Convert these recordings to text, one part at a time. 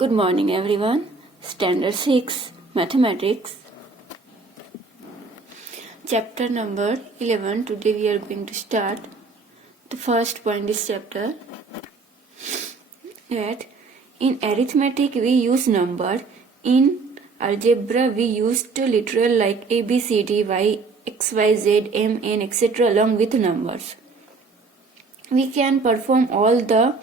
Good morning everyone. Standard 6 Mathematics. Chapter number 11. Today we are going to start. The first point is chapter that in arithmetic we use number. In algebra we used literal like A, B, C, D, Y, X, Y, Z, M, N, etc. along with numbers. We can perform all the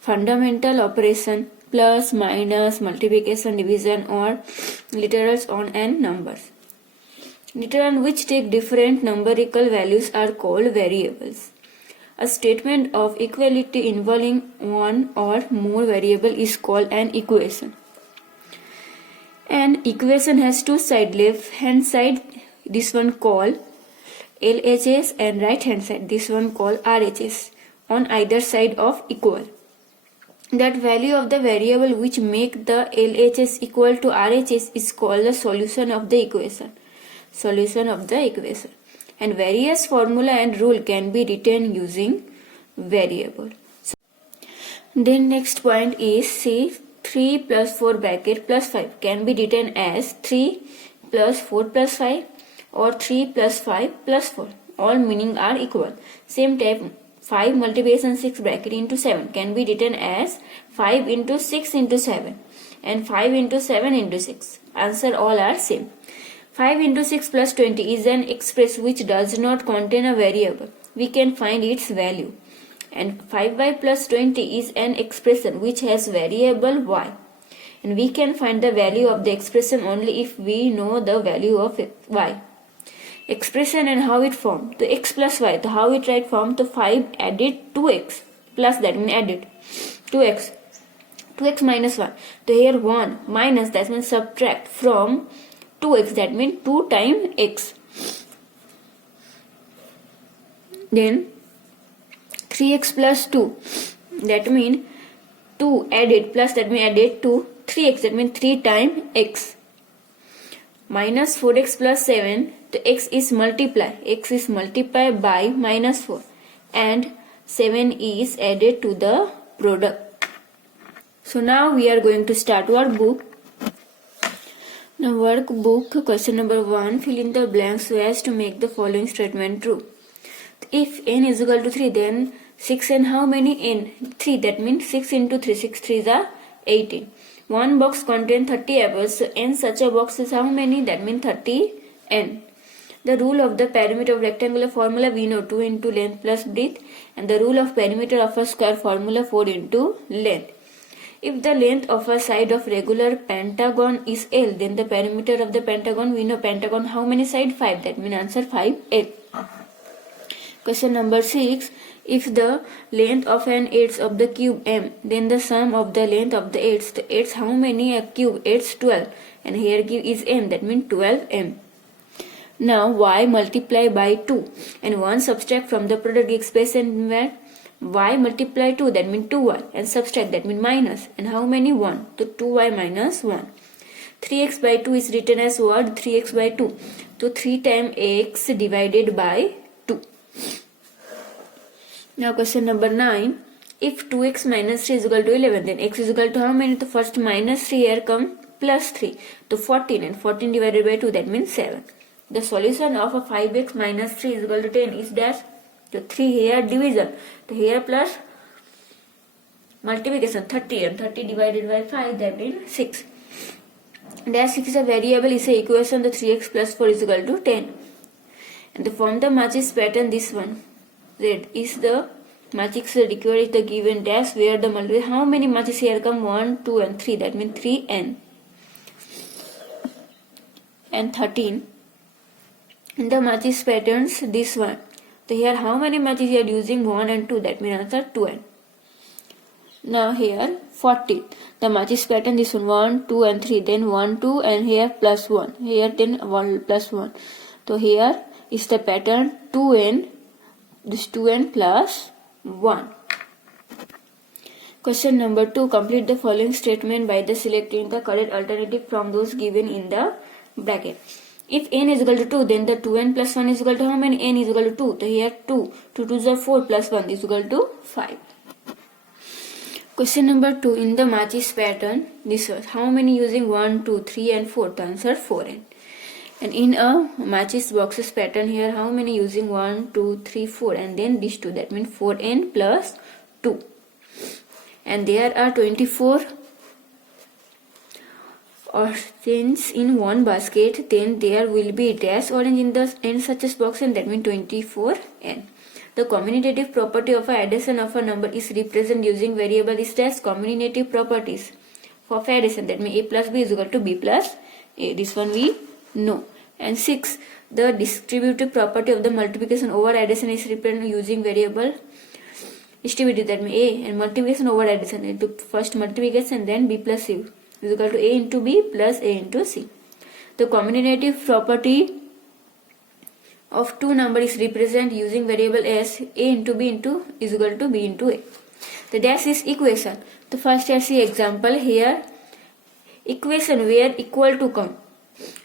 fundamental operation plus, minus, multiplication, division or literals on n numbers. Literals which take different numerical values are called variables. A statement of equality involving one or more variable is called an equation. An equation has two sides, left hand side this one called LHS and right hand side this one called RHS on either side of equal. That value of the variable which make the LHS equal to RHS is called the solution of the equation. And various formula and rule can be written using variable. Then next point is see 3 plus 4 bracket plus 5 can be written as 3 plus 4 plus 5 or 3 plus 5 plus 4. All meaning are equal. Same type 5 multiplication 6 bracket into 7 can be written as 5 into 6 into 7 and 5 into 7 into 6. Answer all are same. 5 into 6 plus 20 is an expression which does not contain a variable. We can find its value. And 5y plus 20 is an expression which has variable y. And we can find the value of the expression only if we know the value of y. Expression and how it formed. The x plus y. The how it right form. The 5 added 2x plus that means added 2x. 2x minus 1. The here 1 minus that means subtract from 2x that means 2 times x. Then 3x plus 2 that means 2 added plus that means added to 3x that means 3 times x. Minus 4x plus 7 the x is multiplied by minus 4 and 7 is added to the product. So now we are going to start workbook. Now workbook question number 1, fill in the blanks so as to make the following statement true. If n is equal to 3 then 6 and how many n? 3 that means 6 into 3, 6 3s are 18. One box contains 30 apples, so n such a box is how many? That means 30 n. The rule of the perimeter of rectangular formula we know 2 into length plus breadth, and the rule of perimeter of a square formula 4 into length. If the length of a side of regular pentagon is L, then the perimeter of the pentagon we know pentagon how many side? 5. That means answer 5L. Question number 6. If the length of an eighth of the cube m, then the sum of the length of the eighths. The eighths how many? A cube eighths 12, and here give is m that means 12m. Now y multiply by 2 and 1 subtract from the product expression where y multiply 2 that means 2y and subtract that means minus, and how many? 1. So 2y minus 1. 3x by 2 is written as what? 3x by 2. So 3 times x divided by 2. Now question number 9. If 2x minus 3 is equal to 11, then x is equal to how many? The first minus 3 here come plus 3. So 14, and 14 divided by 2 that means 7. The solution of a 5x minus 3 is equal to 10 is dash. So 3 here division. So here plus multiplication 30, and 30 divided by 5 that means 6. Dash 6 is a variable, is a equation. The 3x plus 4 is equal to 10. And the form the matches pattern this one. Z is the matrix required is the given dash where the multiple how many matches here come 1, 2 and 3 that means 3n and 13. And the matches patterns this one. So here how many matches here using 1 and 2 that means answer 2n. Now here 40. The matches pattern this one 1, 2 and 3 then 1, 2 and here plus 1. Here then 1 plus 1. So here is the pattern 2n. This 2n plus 1. Question number 2. Complete the following statement by the selecting the correct alternative from those given in the bracket. If n is equal to 2, then the 2n plus 1 is equal to how many? N is equal to 2. So here 2. 2 2s are 4 plus 1 is equal to 5. Question number 2. In the matches pattern, this was how many using 1, 2, 3 and 4? The answer 4n. And in a matches boxes pattern here, how many using 1, 2, 3, 4 and then these two, that means 4n plus 2. And there are 24 oranges in one basket, then there will be dash orange in the n such box, and that means 24n. The commutative property of a addition of a number is represented using variable is dash commutative properties for addition, that means a plus b is equal to b plus a. This one we know. And 6. The distributive property of the multiplication over addition is represented using variable distributive, that means a, and multiplication over addition into first multiplication then b plus c is equal to a into b plus a into c. The commutative property of two numbers is represented using variable as a into b into is equal to b into a. The dash is equation. The first I see example here. Equation where equal to come.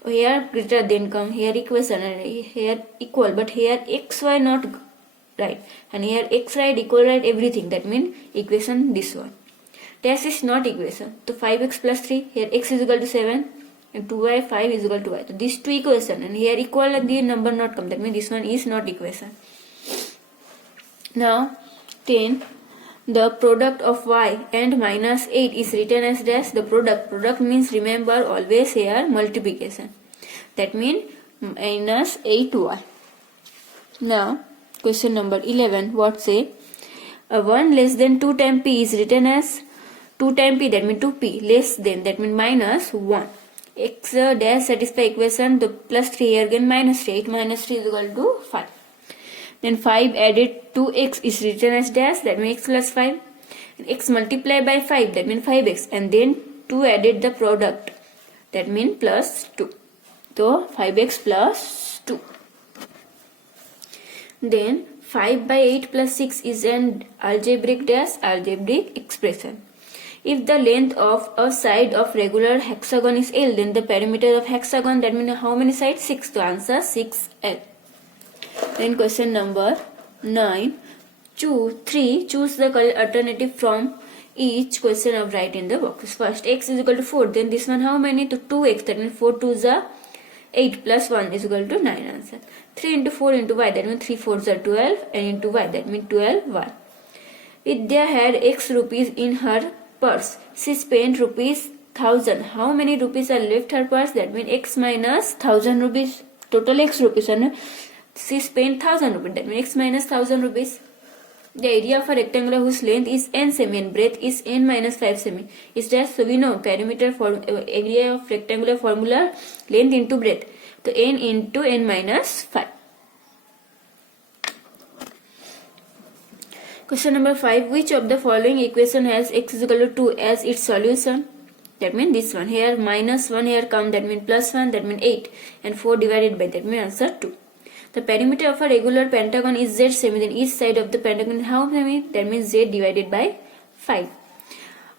Here greater than come. Here equation and here equal. But here x y not right. And here x right equal right everything. That means equation this one. Dash is not equation. So 5x plus 3. Here x is equal to 7. And 2y 5 is equal to y. So these two equation and here equal and the number not come. That means this one is not equation. Now 10. The product of y and minus 8 is written as dash. The product means remember always here multiplication. That means minus 8y. Now question number 11. What say? 1 less than 2 times p is written as 2 times p, that means 2p less than, that means minus 1. X dash satisfy equation, the plus 3 here again minus 3. 8 minus 3 is equal to 5. Then 5 added to x is written as dash, that means x plus 5. And x multiplied by 5, that means 5x. And then 2 added the product, that means plus 2. So 5x plus 2. Then 5 by 8 plus 6 is an algebraic expression. If the length of a side of regular hexagon is L, then the perimeter of hexagon, that means how many sides? 6. To answer 6L. Then question number 9. Choose the correct alternative from each question of write in the box. First, x is equal to 4. Then this one how many? To 2x, that means 4 2 is 8 plus 1 is equal to 9 answer. 3 into 4 into y, that means 3 4 is 12 and into y, that means 12y. Vidya had x rupees in her purse. She spent rupees 1000. How many rupees are left her purse? That means x minus 1000 rupees. Total x rupees. And she spent 1000 rupees. That means x minus 1000 rupees. The area of a rectangle whose length is n semi and breadth is n minus 5 semi is that, so we know perimeter for area of rectangular formula length into breadth. So n into n minus 5. Question number 5. Which of the following equation has x is equal to 2 as its solution? That means this one. Here minus 1 here come, that means plus 1, that means 8. And 4 divided by, that means answer 2. The perimeter of a regular pentagon is z semi. Then each side of the pentagon is how many? That means z divided by 5.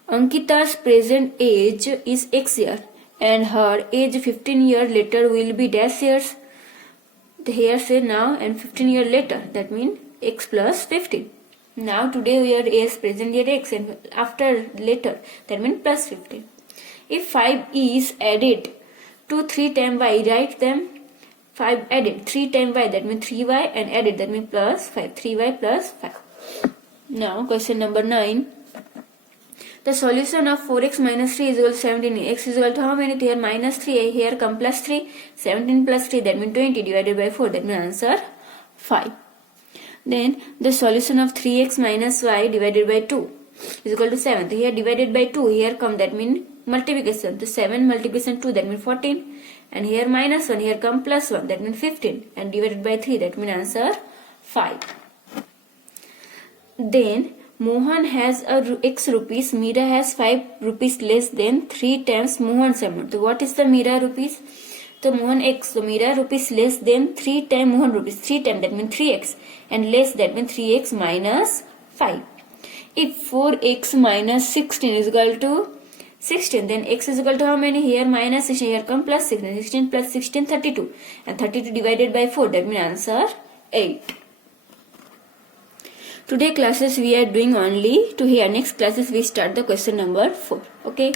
Ankita's present age is x year and her age 15 years later will be dash years. Here say now and 15 years later, that means x plus 15. Now today we are as present year x and after later, that means plus 15. If 5 is added to 3 times y, write them. 5 added 3 times y, that means 3y, and added, that means plus 5. 3y plus 5. Now question number 9. The solution of 4x minus 3 is equal to 17. X is equal to how many? Here minus 3, here come plus 3. 17 plus 3, that means 20 divided by 4, that means answer 5. Then the solution of 3x minus y divided by 2 is equal to 7. So here divided by 2, here come, that means multiplication. So 7 multiplication 2, that means 14. And here minus 1, here come plus 1, that means 15. And divided by 3, that means answer 5. Then Mohan has x rupees, Meera has 5 rupees less than 3 times Mohan's amount. So what is the Meera rupees? So Mohan x, so Meera rupees less than 3 times Mohan rupees. 3 times, that means 3x. And less, that means 3x minus 5. If 4x minus 16 is equal to 16, then x is equal to how many? Here minus 16, here come plus 16. 16 plus 16, 32. And 32 divided by 4, that means answer 8. Today classes we are doing only to here. Next classes we start the question number 4. Okay.